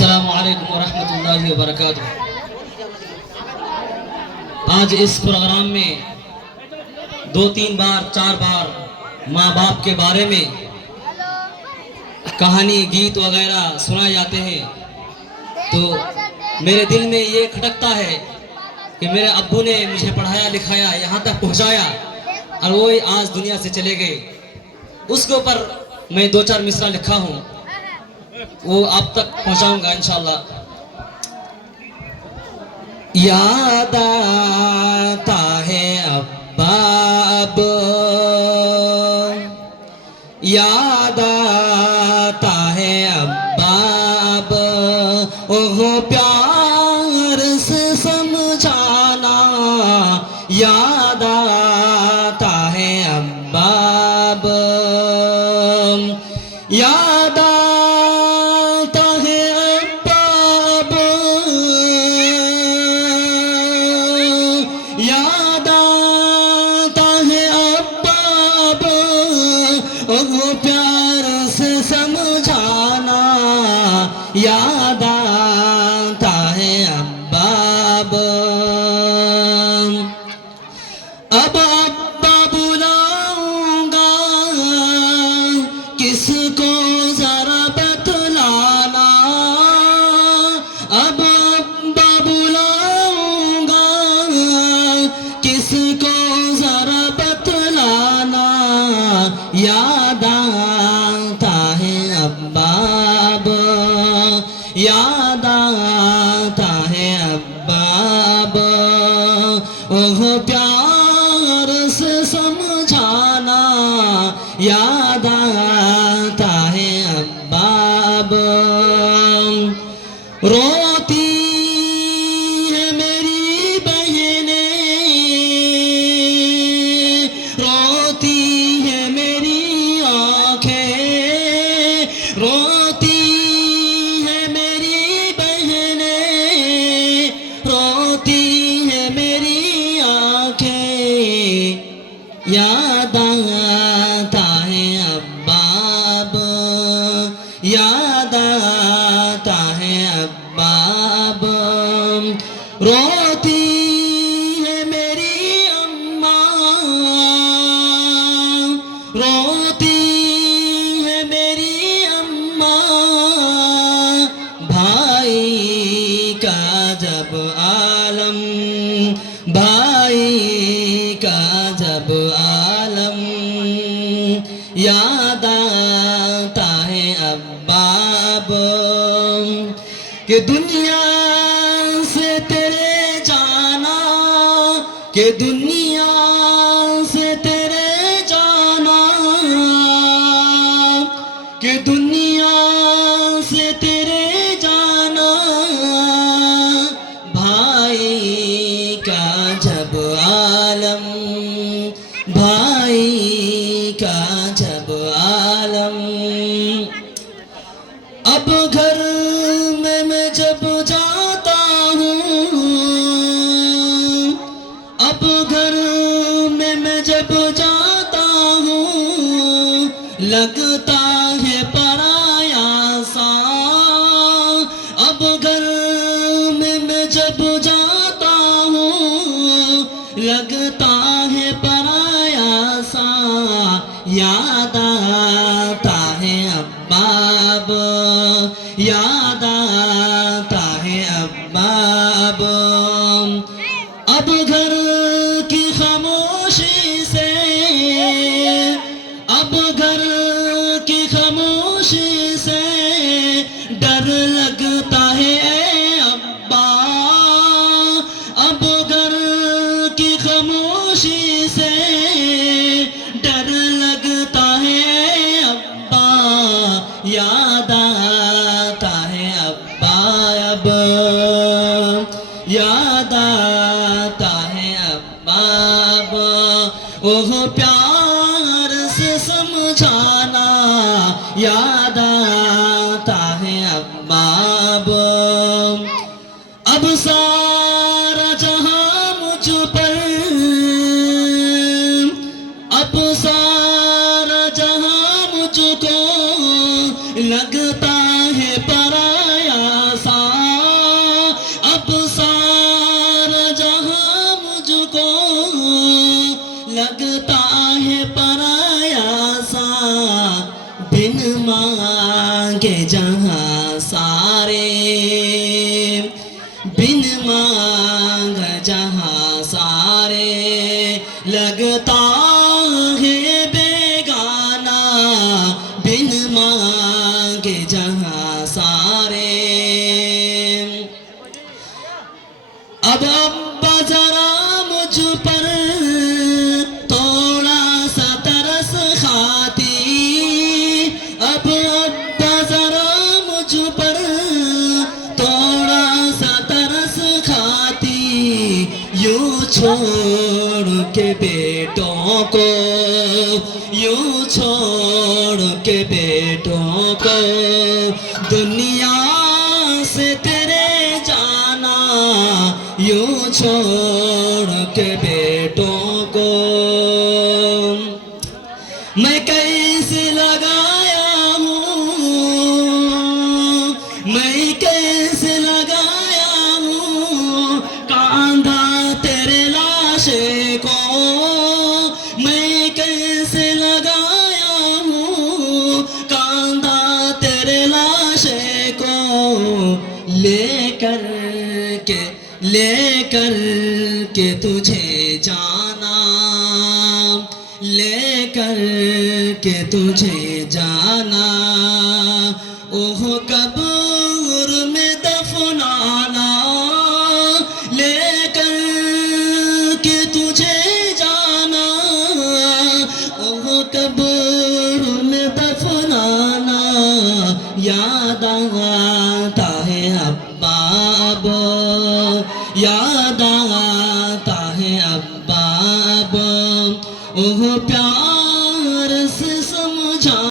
अस्सलामु अलैकुम वरहमतुल्लाहि वबरकातुह। आज इस प्रोग्राम में 2-3 बार 4 बार माँ बाप के बारे में कहानी गीत वगैरह सुनाए जाते हैं, तो मेरे दिल में ये खटकता है कि मेरे अब्बू ने मुझे पढ़ाया लिखाया, यहाँ तक पहुँचाया और वो आज दुनिया से चले गए। उसके ऊपर मैं 2-4 मिसरा लिखा हूँ, वो आप तक पहुँचाऊँगा इंशाल्लाह। याद आता है अब्बा अब, याद आता है अब्बा अब, ओहो प्यार से समझाना, याद आता है अब्बा अब, याद आता है अब्बा अब, याद आता है अब्बा अब, ओहो प्यार से समझाना, याद आता है अब्बा अब। अब अब्बा बुलाऊंगा किसको जरा बतलाना, अब अब्बा बुलाऊंगा किसको जरा बतलाना, याद आता है अब्बा अब, याद आता है अब्बा अब, ओह प्यार से समझाना, याद आता है अब्बा अब। रोती है मेरी बहनें, रोती है मेरी आँखें, रोती है मेरी बहनें, रोती है मेरी आँखें, याद आता है अब्बा अब, याद आता है अब्बा अब। रोती है मेरी अम्मा, रोती है मेरी अम्मा, भाई का जब आलम, भाई का जब आलम, याद आता है अब्बा अब, कि दुनिया से तेरे जाना, कि दुनिया से तेरे जाना, कि दुनिया से तेरे जाना, भाई का जब आलम, भाई का जब आलम। अब घर में मैं जब जाता हूँ, अब घर में मैं जब जाता हूँ, लगता है पराया सा, अब घर में मैं जब जाता हूँ, लगता है पराया सा, याद आता है अब्बा अब, याद आता है अब्बा अब। अब घर की खामोशी से, अब घर की खामोशी से डर लगता है अब्बा, अब घर की खामोशी से डर लगता है अब्बा, याद आता है अब्बा अब, याद आता है अब्बा अब, ओह प्यार से समझाना, याद आता है अब्बा अब। अब सारा जहां मुझ पर, अब सारा जहां मुझको लगता है पराया सारे, बिन मांग जहाँ सारे, लगता है बेगाना, बिन मांगे जहाँ सारे। अब अब्बा जरा मुझ पर थोड़ा सा तरस खाती, अब अब्बा जरा मुझ पर थोड़ा सा तरस खाती, यूं छोड़ के बेटों को, यूं छोड़ के बेटों को, दुनिया से तेरे जाना, यूं छोड़ के बेटों को। मैं कैसे लगाया हूँ, मैं कैसे लगाया हूँ कांधा तेरे लाशे को, मैं कैसे लगाया हूँ कांधा तेरे लाशे को, लेकर के तुझे जाना, लेकर के तुझे जाना, ओह कब्र में दफनाना, लेकर के तुझे जाना, ओह कब्र में दफनाना, याद आता है अब्बा अब, याद आता है अब्बा अब, ओह प्यार से समझा